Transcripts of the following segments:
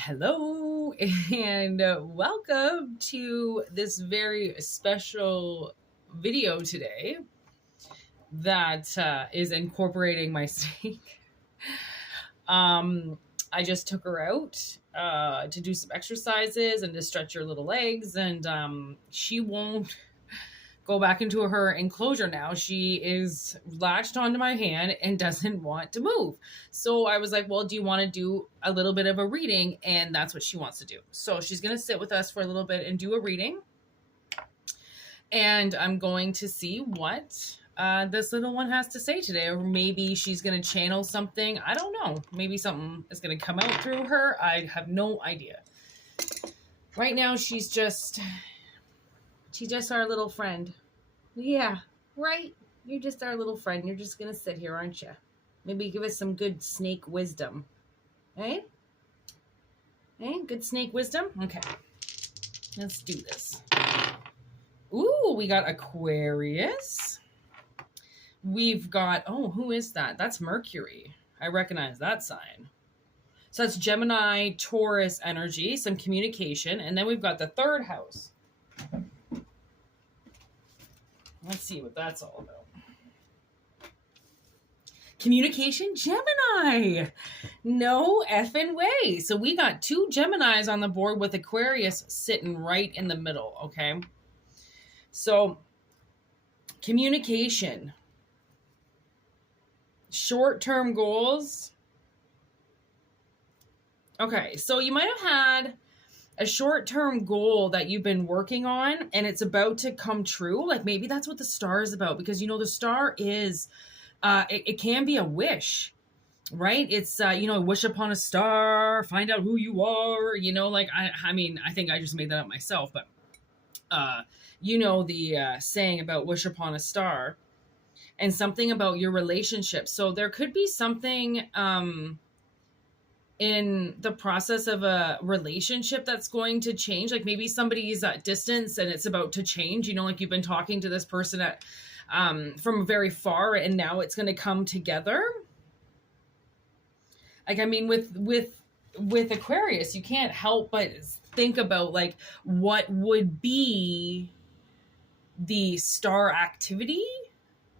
Hello and welcome to this very special video today that is incorporating my snake. I just took her out to do some exercises and to stretch her little legs, and she won't go back into her enclosure now. She is latched onto my hand and doesn't want to move. So I was like, well, do you want to do a little bit of a reading? And that's what she wants to do. So she's going to sit with us for a little bit and do a reading. And I'm going to see what this little one has to say today. Or maybe she's going to channel something. I don't know. Maybe something is going to come out through her. I have no idea. Right now, she's just our little friend. Yeah, right? You're just our little friend. You're just going to sit here, aren't you? Maybe give us some good snake wisdom. Eh? Eh? Good snake wisdom? Okay. Let's do this. Ooh, we got Aquarius. We've got, oh, who is that? That's Mercury. I recognize that sign. So that's Gemini, Taurus energy, some communication. And then we've got the third house. Let's see what that's all about. Communication, Gemini. No effing way. So we got two Geminis on the board with Aquarius sitting right in the middle, okay? So communication. Short-term goals. Okay, so you might have had a short-term goal that you've been working on and it's about to come true. Like maybe that's what the star is about, because the star is it can be a wish, right? It's wish upon a star, find out who you are, like I mean I think I just made that up myself, but the saying about wish upon a star, and something about your relationship. So there could be something in the process of a relationship that's going to change. Like maybe somebody's at distance and it's about to change, like you've been talking to this person at from very far and now it's going to come together. Like, I mean, with Aquarius, you can't help but think about like what would be the star activity,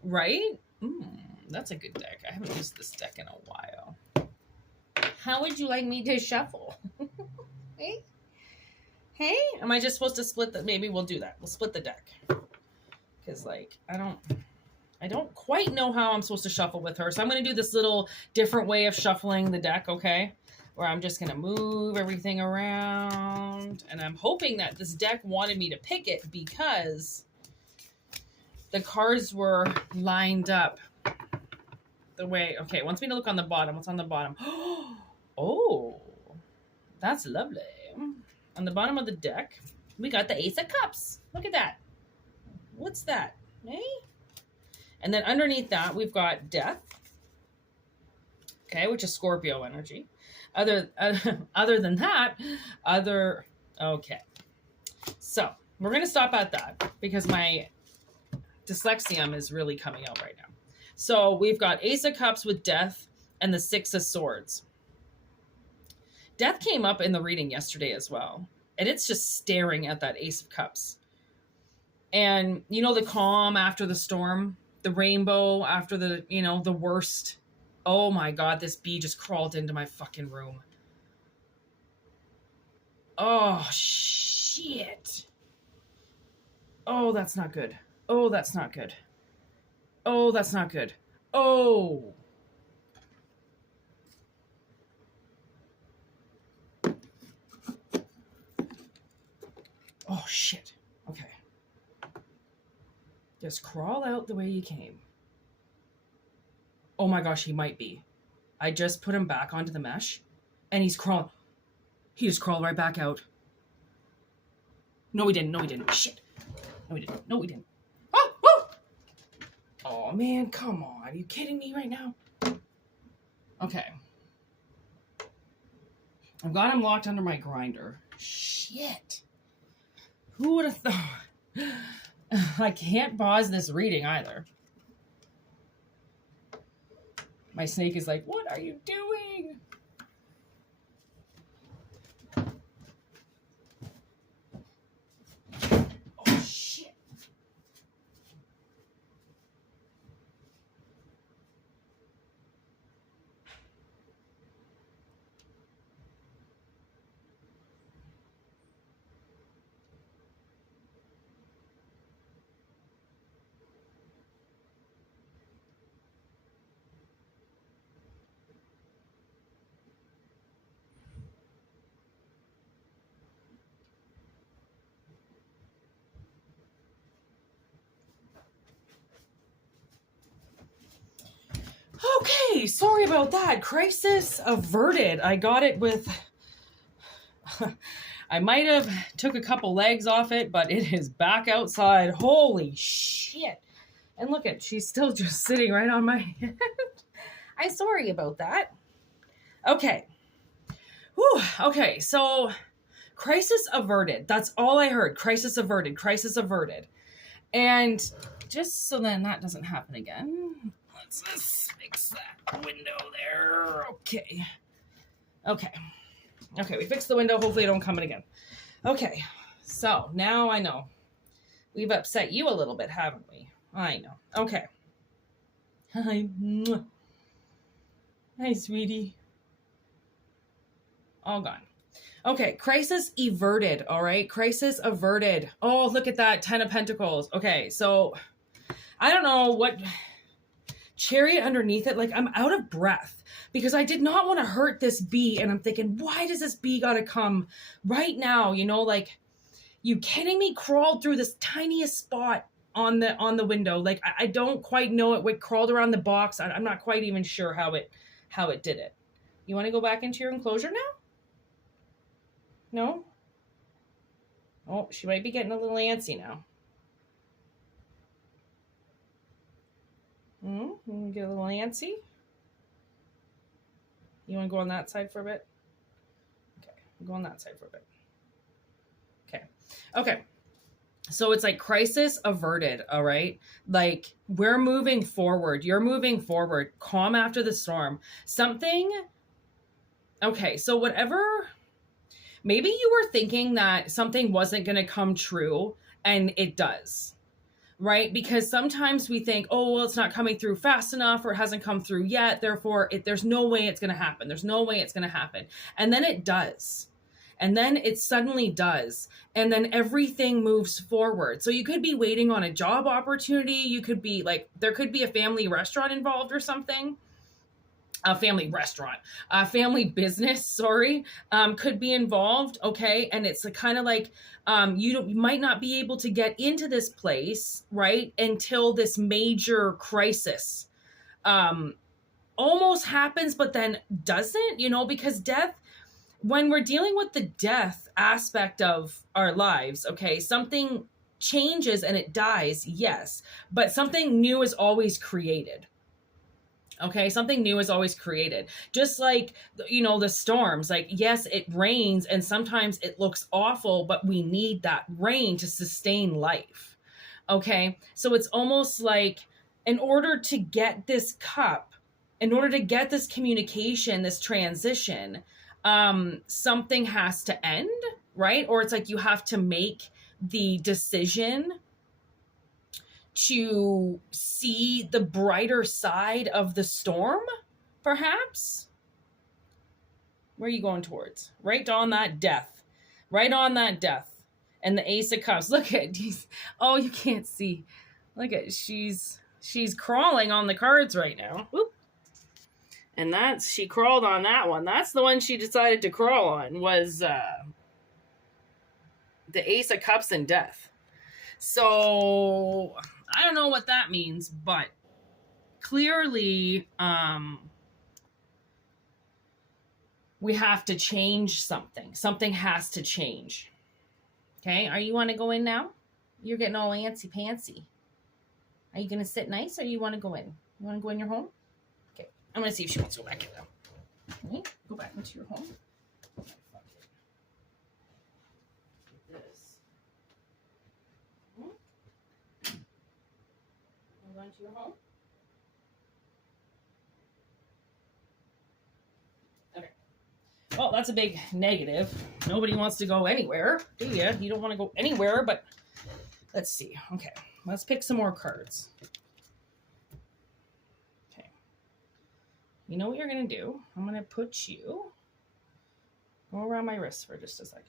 right? That's a good deck. I haven't used this deck in a while. How would you like me to shuffle? Hey? Hey? Am I just supposed to split the... Maybe we'll do that. We'll split the deck. Because, like, I don't quite know how I'm supposed to shuffle with her. So I'm going to do this little different way of shuffling the deck, okay? Where I'm just going to move everything around. And I'm hoping that this deck wanted me to pick it because the cards were lined up the way... Okay, it wants me to look on the bottom. What's on the bottom? Oh, that's lovely. On the bottom of the deck, we got the Ace of Cups. Look at that. What's that? Eh? And then underneath that, we've got Death. Okay, which is Scorpio energy. Other than that, okay. So we're going to stop at that because my dyslexia is really coming out right now. So we've got Ace of Cups with Death and the Six of Swords. Death came up in the reading yesterday as well. And it's just staring at that Ace of Cups. And, the calm after the storm, the rainbow after the, the worst. Oh my God, this bee just crawled into my fucking room. Oh, shit. Oh, that's not good. Oh, that's not good. Oh, that's not good. Oh. Oh, shit. Okay. Just crawl out the way you came. Oh my gosh, he might be. I just put him back onto the mesh, and he's crawling. He just crawled right back out. No, he didn't. No, he didn't. Shit. No, he didn't. No, he didn't. Oh, oh! Oh, man, come on. Are you kidding me right now? Okay. I've got him locked under my grinder. Shit. Who would have thought? I can't pause this reading either. My snake is like, what are you doing? Okay, sorry about that. Crisis averted. I got it with... I might have took a couple legs off it, but it is back outside. Holy shit. And look at, she's still just sitting right on my head. I'm sorry about that. Okay. Whew. Okay, so crisis averted. That's all I heard. Crisis averted. Crisis averted. And just so then that doesn't happen again, let's just fix that window there. Okay. Okay. Okay, we fixed the window. Hopefully it don't come in again. Okay, so now I know. We've upset you a little bit, haven't we? I know. Okay. Hi. Hi, sweetie. All gone. Okay, crisis averted, all right? Crisis averted. Oh, look at that, 10 of Pentacles. Okay, so I don't know what... Chariot underneath it, like I'm out of breath because I did not want to hurt this bee, and I'm thinking, why does this bee gotta come right now? You know, like, you kidding me? Crawled through this tiniest spot on the window. Like I don't quite know it. What crawled around the box? I'm not quite even sure how it did it. You want to go back into your enclosure now? No? Oh, she might be getting a little antsy now. Get a little antsy. You want to go on that side for a bit? Okay, go on that side for a bit. Okay. Okay. So it's like crisis averted, all right? Like, we're moving forward. You're moving forward. Calm after the storm. Something... Okay, so whatever... Maybe you were thinking that something wasn't going to come true, and it does. Right? Because sometimes we think, oh, well, it's not coming through fast enough, or it hasn't come through yet. Therefore, there's no way it's going to happen. There's no way it's going to happen. And then it does. And then it suddenly does. And then everything moves forward. So you could be waiting on a job opportunity. You could be like, there could be a family restaurant involved or something. A family business, sorry, could be involved. Okay. And it's kind of like, you might not be able to get into this place, right, until this major crisis almost happens, but then doesn't, you know, because death, when we're dealing with the death aspect of our lives, okay, something changes and it dies, yes, but something new is always created. Okay, something new is always created. Just like, you know, the storms, like, yes, it rains and sometimes it looks awful, but we need that rain to sustain life. Okay, so it's almost like, in order to get this cup, in order to get this communication, this transition, something has to end, right? Or it's like you have to make the decision to see the brighter side of the storm, perhaps? Where are you going towards? Right on that death. Right on that death. And the Ace of Cups. Look at these. Oh, you can't see. Look at, she's crawling on the cards right now. Whoop. And she crawled on that one. That's the one she decided to crawl on, was the Ace of Cups and Death. So... I don't know what that means, but clearly we have to change something. Something has to change. Okay, are you want to go in now? You're getting all antsy-pantsy. Are you going to sit nice, or you want to go in? You want to go in your home? Okay, I'm going to see if she wants to go back in now. Okay, go back into your home. Going to your home? Okay. Well, that's a big negative. Nobody wants to go anywhere, do you? You don't want to go anywhere, but let's see. Okay, let's pick some more cards. Okay. You know what you're going to do? I'm going to put you... Go around my wrist for just a second.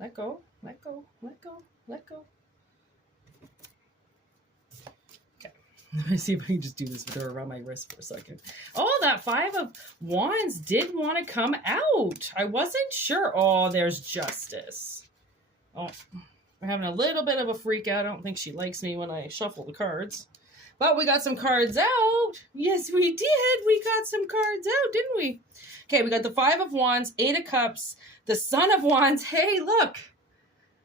Let go, let go, let go, let go. Let me see if I can just do this with her around my wrist for a second. Oh, that 5 of Wands did want to come out. I wasn't sure. Oh, there's Justice. Oh, we're having a little bit of a freak out. I don't think she likes me when I shuffle the cards. But we got some cards out. Yes, we did. We got some cards out, didn't we? Okay, we got the 5 of Wands, 8 of Cups, the Son of Wands. Hey, look.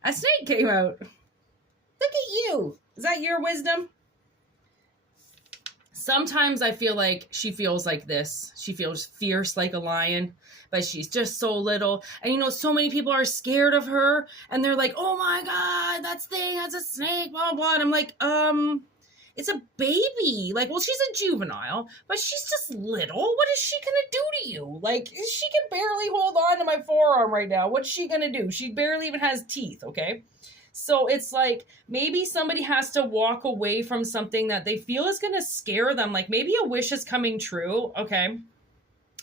A snake came out. Look at you. Is that your wisdom? Sometimes I feel like she feels like this. She feels fierce like a lion, but she's just so little. And you know, so many people are scared of her and they're like, oh my God, that's a snake, blah, blah, blah. And I'm like, it's a baby. Like, well, she's a juvenile, but she's just little. What is she gonna do to you? Like, she can barely hold on to my forearm right now. What's she gonna do? She barely even has teeth, okay? So it's like, maybe somebody has to walk away from something that they feel is going to scare them. Like maybe a wish is coming true. Okay.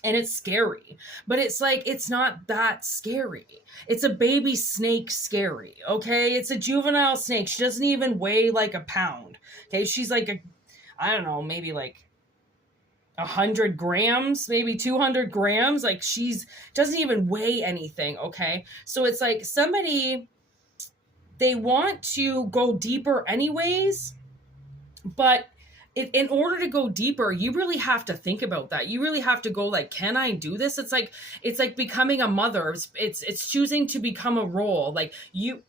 And it's scary, but it's like, it's not that scary. It's a baby snake scary. Okay. It's a juvenile snake. She doesn't even weigh like a pound. Okay. She's like I don't know, maybe like 100 grams, maybe 200 grams. Like doesn't even weigh anything. Okay. So it's like they want to go deeper anyways, but in order to go deeper, you really have to think about that. You really have to go like, can I do this? It's like becoming a mother. It's choosing to become a role. Like you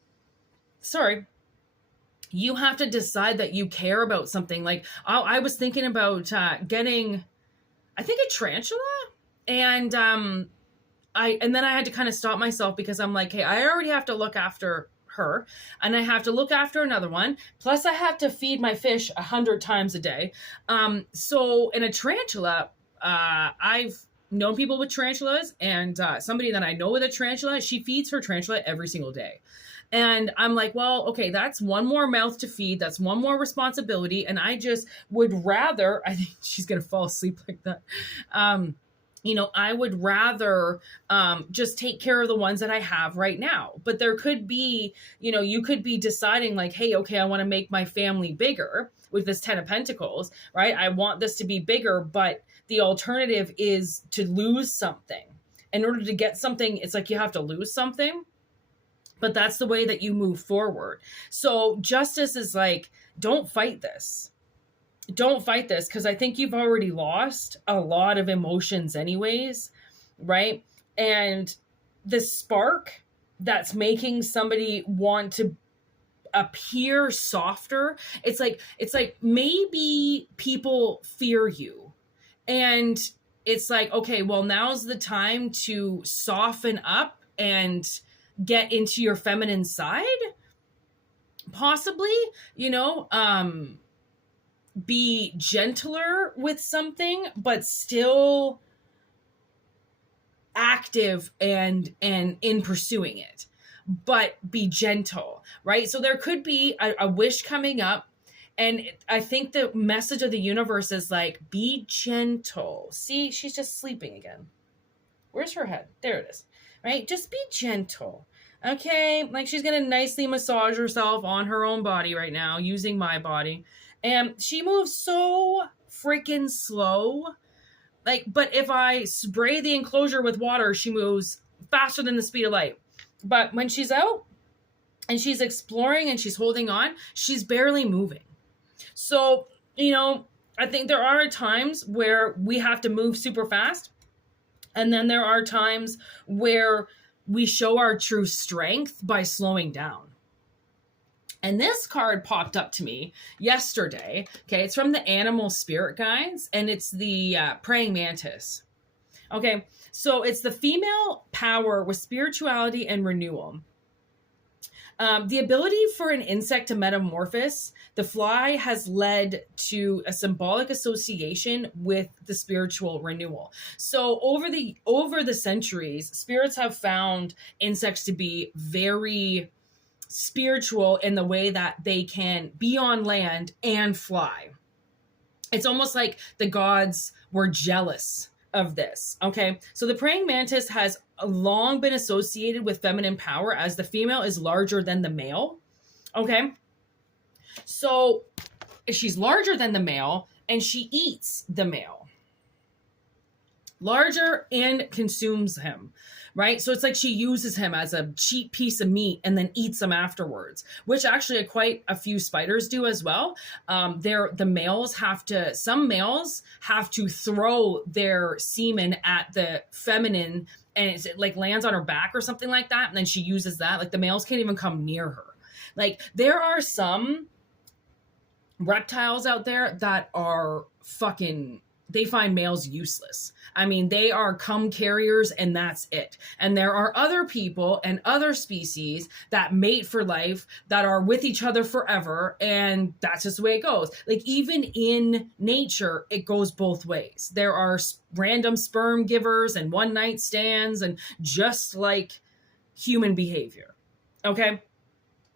have to decide that you care about something. Like I was thinking about getting, I think, a tarantula, and then I had to kind of stop myself because I'm like, hey, I already have to look after her and I have to look after another one. Plus I have to feed my fish 100 times a day. So in a tarantula, I've known people with tarantulas, and somebody that I know with a tarantula, she feeds her tarantula every single day. And I'm like, well, okay, that's one more mouth to feed. That's one more responsibility. And I just would rather, I think she's going to fall asleep like that. You know, I would rather just take care of the ones that I have right now. But there could be, you know, you could be deciding like, hey, okay, I want to make my family bigger with this 10 of Pentacles, right? I want this to be bigger, but the alternative is to lose something. In order to get something, it's like you have to lose something. But that's the way that you move forward. So justice is like, don't fight this. Don't fight this, because I think you've already lost a lot of emotions anyways, right? And the spark that's making somebody want to appear softer, it's like maybe people fear you. And it's like, okay, well, now's the time to soften up and get into your feminine side. Possibly, you know, be gentler with something, but still active and in pursuing it, but be gentle, right? So there could be a wish coming up, and I think the message of the universe is like, be gentle. See, she's just sleeping again. Where's her head? There it is, right? Just be gentle. Okay, like she's gonna nicely massage herself on her own body right now using my body. And she moves so freaking slow. Like, but if I spray the enclosure with water, she moves faster than the speed of light. But when she's out and she's exploring and she's holding on, she's barely moving. So, you know, I think there are times where we have to move super fast. And then there are times where we show our true strength by slowing down. And this card popped up to me yesterday. Okay, it's from the Animal Spirit Guides, and it's the praying mantis. Okay, so it's the female power with spirituality and renewal. The ability for an insect to metamorphose, the fly has led to a symbolic association with the spiritual renewal. So over the centuries, spirits have found insects to be very spiritual in the way that they can be on land and fly. It's almost like the gods were jealous of this. Okay. So the praying mantis has long been associated with feminine power, as the female is larger than the male. Okay. So she's larger than the male and she eats the male. larger and consumes him, right? So it's like she uses him as a cheap piece of meat and then eats him afterwards, which actually quite a few spiders do as well. Some males have to throw their semen at the feminine, and it like lands on her back or something like that, and then she uses that. Like the males can't even come near her. Like there are some reptiles out there that are they find males useless. I mean, they are cum carriers and that's it. And there are other people and other species that mate for life, that are with each other forever, and that's just the way it goes. Like even in nature, it goes both ways. There are random sperm givers and one night stands, and just like human behavior. Okay?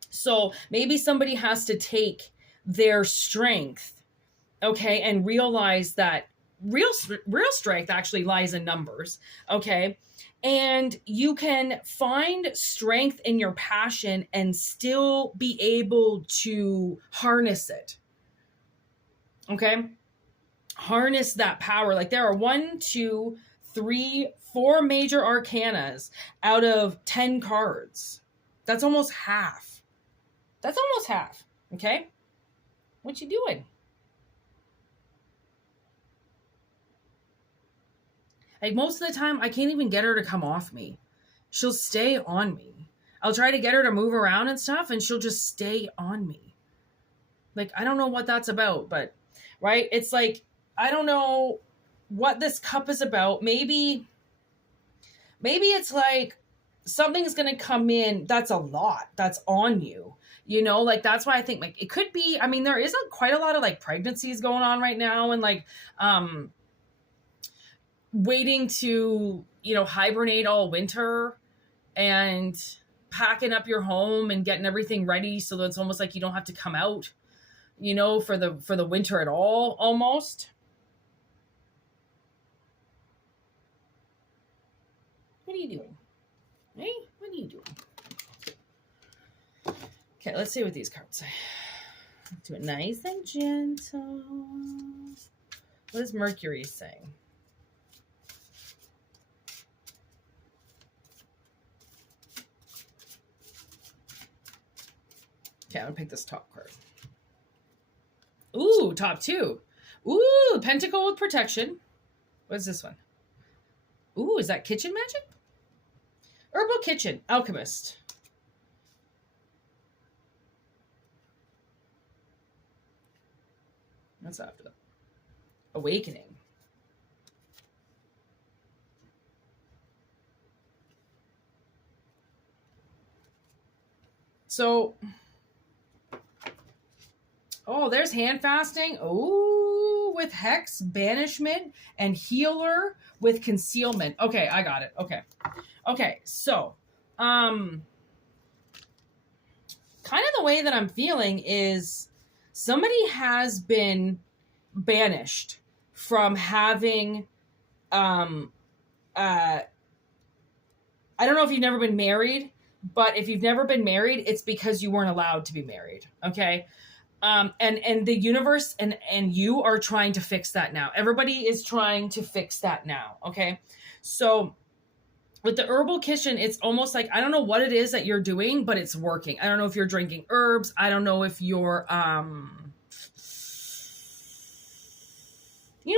So maybe somebody has to take their strength, okay, and realize that real strength actually lies in numbers, okay? And you can find strength in your passion and still be able to harness it, okay? Harness that power. Like there are 1, 2, 3, 4 major arcanas out of 10 cards. That's almost half. Okay? What you doing? Like most of the time, I can't even get her to come off me. She'll stay on me. I'll try to get her to move around and stuff, and she'll just stay on me. Like, I don't know what that's about, but, right? It's like, I don't know what this cup is about. Maybe it's like something's going to come in that's a lot, that's on you. You know, like that's why I think like it could be, I mean, there is quite a lot of like pregnancies going on right now, and like waiting to, hibernate all winter and packing up your home and getting everything ready so that it's almost like you don't have to come out, for the winter at all, almost. What are you doing? Hey, what are you doing? Okay, let's see what these cards say. Do it nice and gentle. What is Mercury saying? Okay, I'm gonna pick this top card. Ooh, top 2. Ooh, Pentacle with protection. What's this one? Ooh, is that kitchen magic? Herbal kitchen, alchemist. That's after that. Awakening. So, there's Handfasting. Oh, with Hex, Banishment, and Healer with Concealment. Okay, I got it. Okay, so, kind of the way that I'm feeling is somebody has been banished from having, I don't know if you've never been married, but if you've never been married, it's because you weren't allowed to be married. Okay. And the universe and you are trying to fix that now. Everybody is trying to fix that now. Okay. So with the herbal kitchen, it's almost like, I don't know what it is that you're doing, but it's working. I don't know if you're drinking herbs. I don't know if you're,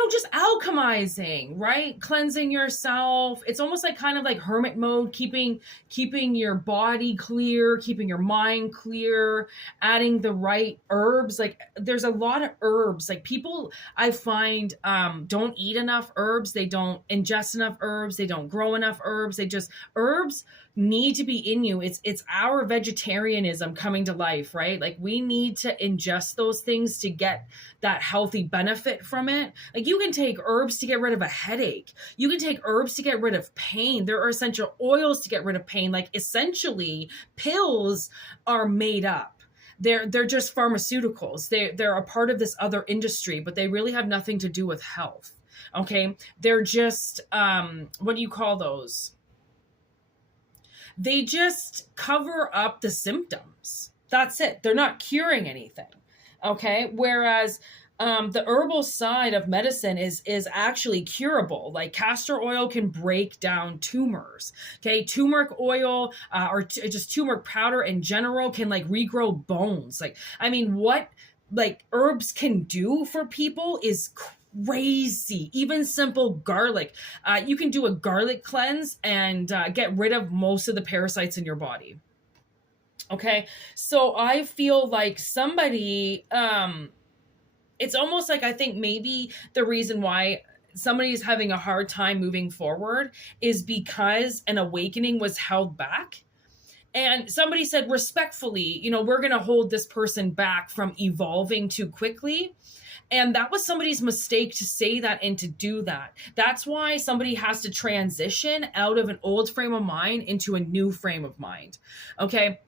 just alchemizing, right? Cleansing yourself. It's almost like kind of like hermit mode, keeping your body clear, keeping your mind clear, adding the right herbs. Like there's a lot of herbs. Like people I find don't eat enough herbs. They don't ingest enough herbs. They don't grow enough herbs. Herbs need to be in you. It's our vegetarianism coming to life, right? Like we need to ingest those things to get that healthy benefit from it. Like you can take herbs to get rid of a headache. You can take herbs to get rid of pain. There are essential oils to get rid of pain. Like essentially pills are made up. They're just pharmaceuticals. They're a part of this other industry, but they really have nothing to do with health. Okay. They're just, what do you call those? They just cover up the symptoms. That's it. They're not curing anything. Okay. Whereas the herbal side of medicine is actually curable. Like castor oil can break down tumors. Okay, turmeric oil or just turmeric powder in general can like regrow bones. Like, I mean, what like herbs can do for people is crazy. Even simple garlic. You can do a garlic cleanse and get rid of most of the parasites in your body. Okay, so I feel like somebody, it's almost like I think maybe the reason why somebody is having a hard time moving forward is because an awakening was held back. And somebody said respectfully, you know, we're going to hold this person back from evolving too quickly. And that was somebody's mistake to say that and to do that. That's why somebody has to transition out of an old frame of mind into a new frame of mind. Okay.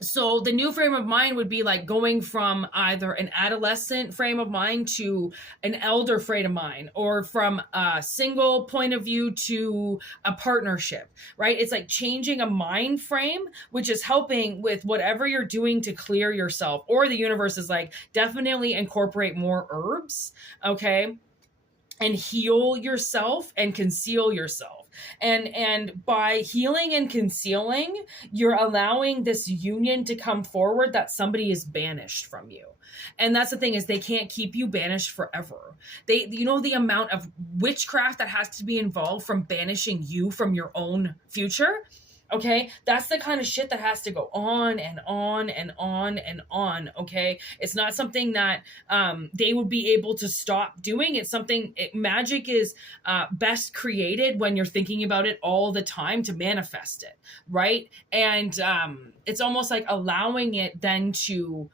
So the new frame of mind would be like going from either an adolescent frame of mind to an elder frame of mind, or from a single point of view to a partnership, right? It's like changing a mind frame, which is helping with whatever you're doing to clear yourself. Or the universe is like, definitely incorporate more herbs, okay? And heal yourself and conceal yourself. And by healing and concealing, you're allowing this union to come forward that somebody is banished from you. And that's the thing, is they can't keep you banished forever. They, you know, the amount of witchcraft that has to be involved from banishing you from your own future. Okay, that's the kind of shit that has to go on and on and on and on. Okay, it's not something that they would be able to stop doing. It's something, magic is best created when you're thinking about it all the time to manifest it, right? And it's almost like allowing it then to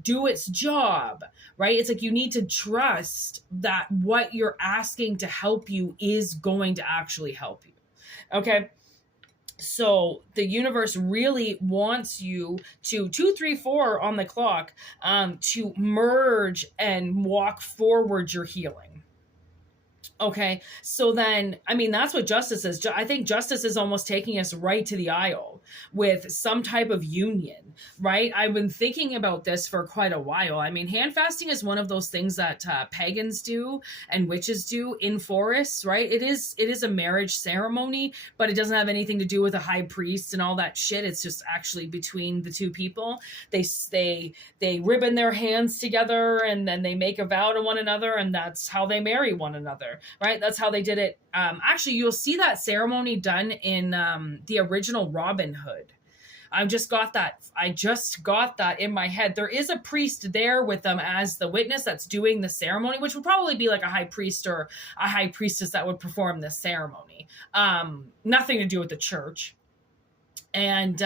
do its job, right? It's like you need to trust that what you're asking to help you is going to actually help you. Okay. So the universe really wants you to 2, 3, 4 on the clock, to merge and walk forward your healing. Okay. So then, I mean, that's what justice is. I think justice is almost taking us right to the aisle with some type of union, right? I've been thinking about this for quite a while. I mean, handfasting is one of those things that pagans do and witches do in forests, right? It is a marriage ceremony, but it doesn't have anything to do with a high priest and all that shit. It's just actually between the two people. They ribbon their hands together, and then they make a vow to one another, and that's how they marry one another, right? That's how they did it. Actually, you'll see that ceremony done in the original Robin Hood. I just got that in my head. There is a priest there with them as the witness that's doing the ceremony, which would probably be like a high priest or a high priestess that would perform this ceremony. Nothing to do with the church. And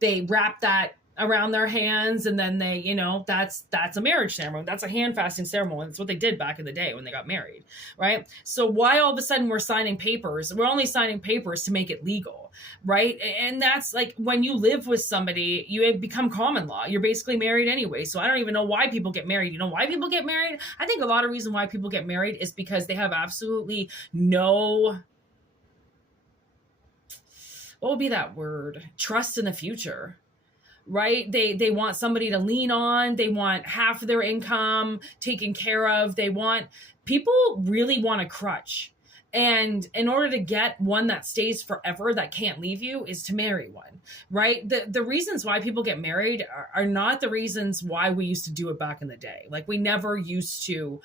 they wrap that around their hands, and then they, you know, that's a marriage ceremony. That's a handfasting ceremony. That's what they did back in the day when they got married, right? So why all of a sudden we're signing papers? We're only signing papers to make it legal, right? And that's like, when you live with somebody, you become common law. You're basically married anyway. So I don't even know why people get married. You know why people get married? I think a lot of reason why people get married is because they have absolutely no, what would be that word? Trust in the future. Right? They want somebody to lean on. They want half of their income taken care of. People really want a crutch. And in order to get one that stays forever, that can't leave you, is to marry one, right? The reasons why people get married are not the reasons why we used to do it back in the day. Like, we never used to,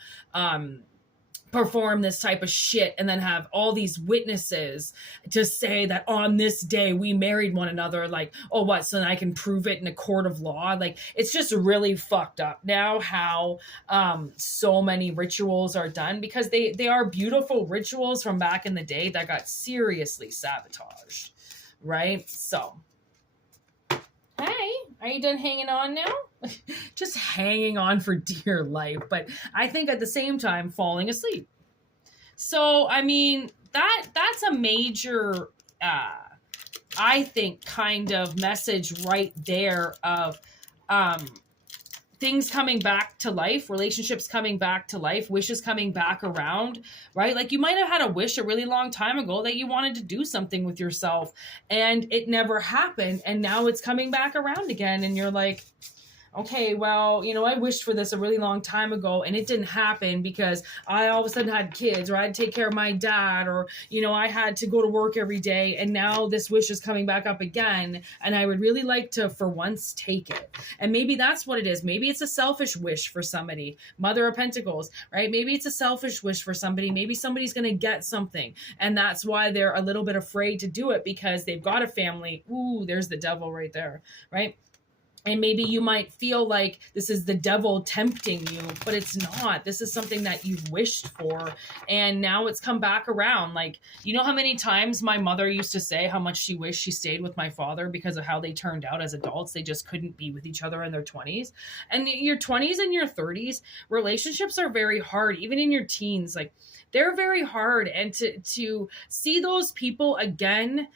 perform this type of shit and then have all these witnesses to say that on this day we married one another. Like, oh, what? So then I can prove it in a court of law. Like, it's just really fucked up now how so many rituals are done, because they are beautiful rituals from back in the day that got seriously sabotaged, right? So, hey, are you done hanging on now? Just hanging on for dear life, but I think at the same time falling asleep. So, I mean, that's a major, I think, kind of message right there of things coming back to life, relationships coming back to life, wishes coming back around, right? Like, you might have had a wish a really long time ago that you wanted to do something with yourself and it never happened. And now it's coming back around again. And you're like, okay, well, you know, I wished for this a really long time ago and it didn't happen because I all of a sudden had kids, or I had to take care of my dad, or, you know, I had to go to work every day, and now this wish is coming back up again, and I would really like to, for once, take it. And maybe that's what it is. Maybe it's a selfish wish for somebody. Mother of Pentacles, right? Maybe it's a selfish wish for somebody. Maybe somebody's going to get something, and that's why they're a little bit afraid to do it, because they've got a family. Ooh, there's the devil right there, right? And maybe you might feel like this is the devil tempting you, but it's not. This is something that you've wished for, and now it's come back around. Like, you know how many times my mother used to say how much she wished she stayed with my father because of how they turned out as adults. They just couldn't be with each other in their 20s. And your 20s and your 30s, relationships are very hard, even in your teens. Like, they're very hard. And to see those people again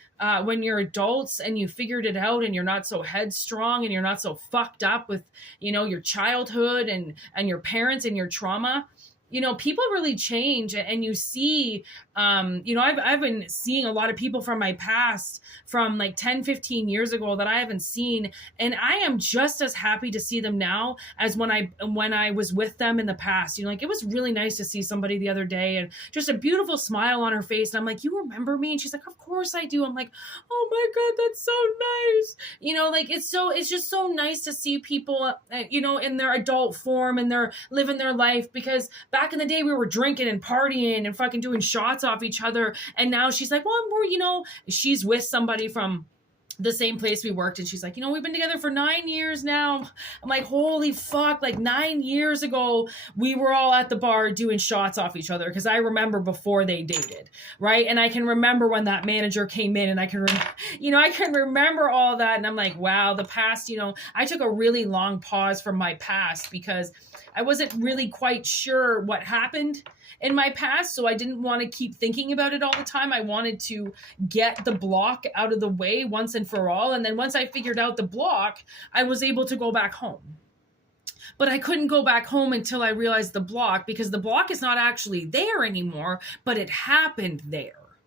when you're adults and you figured it out, and you're not so headstrong, and you're not so fucked up with, you know, your childhood and your parents and your trauma, you know, people really change. And you see, you know, I've been seeing a lot of people from my past, from like 10, 15 years ago, that I haven't seen. And I am just as happy to see them now as when I was with them in the past. You know, like, it was really nice to see somebody the other day, and just a beautiful smile on her face. And I'm like, you remember me? And she's like, of course I do. I'm like, oh my God, that's so nice. You know, like, it's just so nice to see people, you know, in their adult form, and they're living their life. Because back in the day, we were drinking and partying and fucking doing shots off each other. And now she's like, well, you know, she's with somebody from the same place we worked, and she's like, you know, we've been together for 9 years now. I'm like, holy fuck, like 9 years ago we were all at the bar doing shots off each other, because I remember before they dated, right? And I can remember when that manager came in, and I can remember all that. And I'm like, wow, the past, you know, I took a really long pause from my past because I wasn't really quite sure what happened in my past. So I didn't want to keep thinking about it all the time. I wanted to get the block out of the way once and for all. And then once I figured out the block, I was able to go back home. But I couldn't go back home until I realized the block, because the block is not actually there anymore, but it happened there.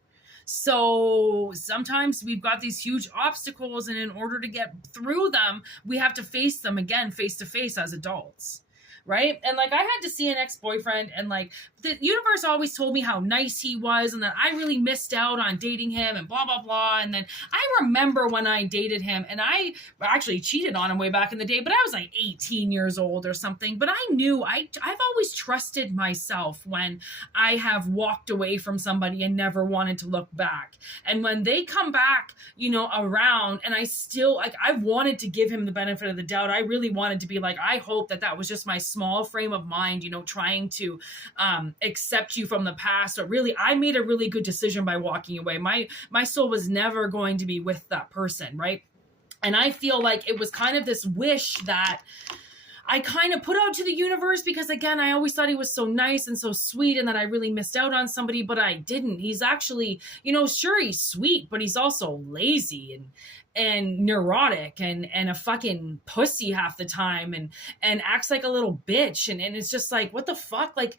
So sometimes we've got these huge obstacles, and in order to get through them, we have to face them again face to face as adults. Right? And like, I had to see an ex-boyfriend, and like, the universe always told me how nice he was, and that I really missed out on dating him, and blah, blah, blah. And then I remember when I dated him, and I actually cheated on him way back in the day, but I was like 18 years old or something. But I knew I've always trusted myself when I have walked away from somebody and never wanted to look back. And when they come back, you know, around, and I still, like, I wanted to give him the benefit of the doubt. I really wanted to be like, I hope that was just my small frame of mind, you know, trying to accept you from the past. Or really, I made a really good decision by walking away. My soul was never going to be with that person, right? And I feel like it was kind of this wish that I kind of put out to the universe, because again, I always thought he was so nice and so sweet, and that I really missed out on somebody, but I didn't. He's actually, you know, sure, he's sweet, but he's also lazy and neurotic and a fucking pussy half the time, and acts like a little bitch. And it's just like, what the fuck? Like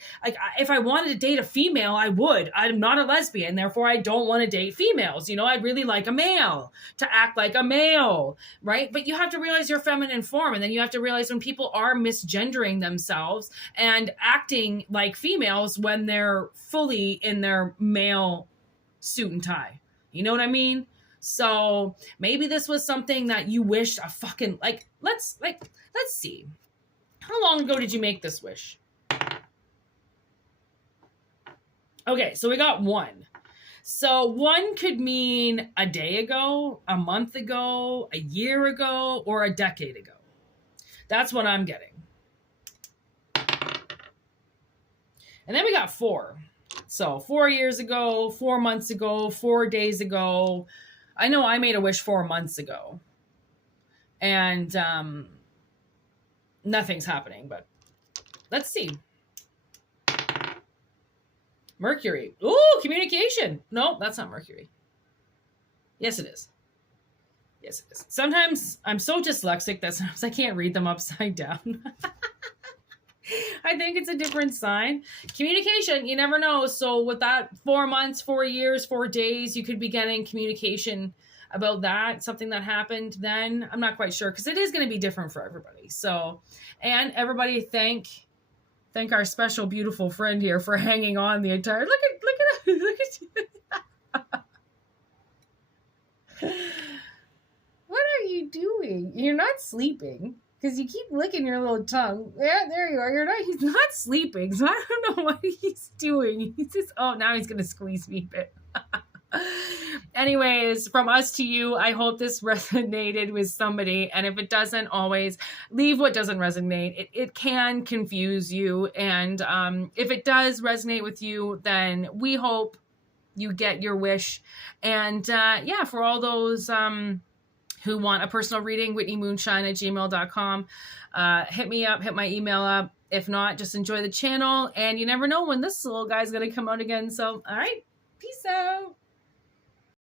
if I wanted to date a female, I would. I'm not a lesbian, therefore I don't want to date females. You know, I'd really like a male to act like a male, right? But you have to realize your feminine form, and then you have to realize when people are misgendering themselves and acting like females when they're fully in their male suit and tie. You know what I mean? So maybe this was something that you wished a fucking, let's see. How long ago did you make this wish? Okay, so we got one. So one could mean a day ago, a month ago, a year ago, or a decade ago. That's what I'm getting. And then we got 4. So 4 years ago, 4 months ago, 4 days ago. I know I made a wish 4 months ago, and nothing's happening, but let's see. Mercury. Ooh, communication. No, that's not Mercury. Yes, it is. Yes, it is. Sometimes I'm so dyslexic that sometimes I can't read them upside down. I think it's a different sign. Communication, you never know. So with that 4 months, 4 years, 4 days, you could be getting communication about that, something that happened then. I'm not quite sure because it is going to be different for everybody. So, and everybody thank our special beautiful friend here for hanging on the entire. Look at look at you. What are you doing? You're not sleeping because you keep licking your little tongue. Yeah, there you are. He's not sleeping, so I don't know what he's doing. He's just, oh, now he's gonna squeeze me a bit. Anyways, from us to you, I hope this resonated with somebody. And if it doesn't, always leave what doesn't resonate. It can confuse you. And if it does resonate with you, then we hope you get your wish. And yeah, for all those who want a personal reading, whitneymoonshine@gmail.com. Hit me up, hit my email up. If not, just enjoy the channel. And you never know when this little guy's going to come out again. So, all right, peace out.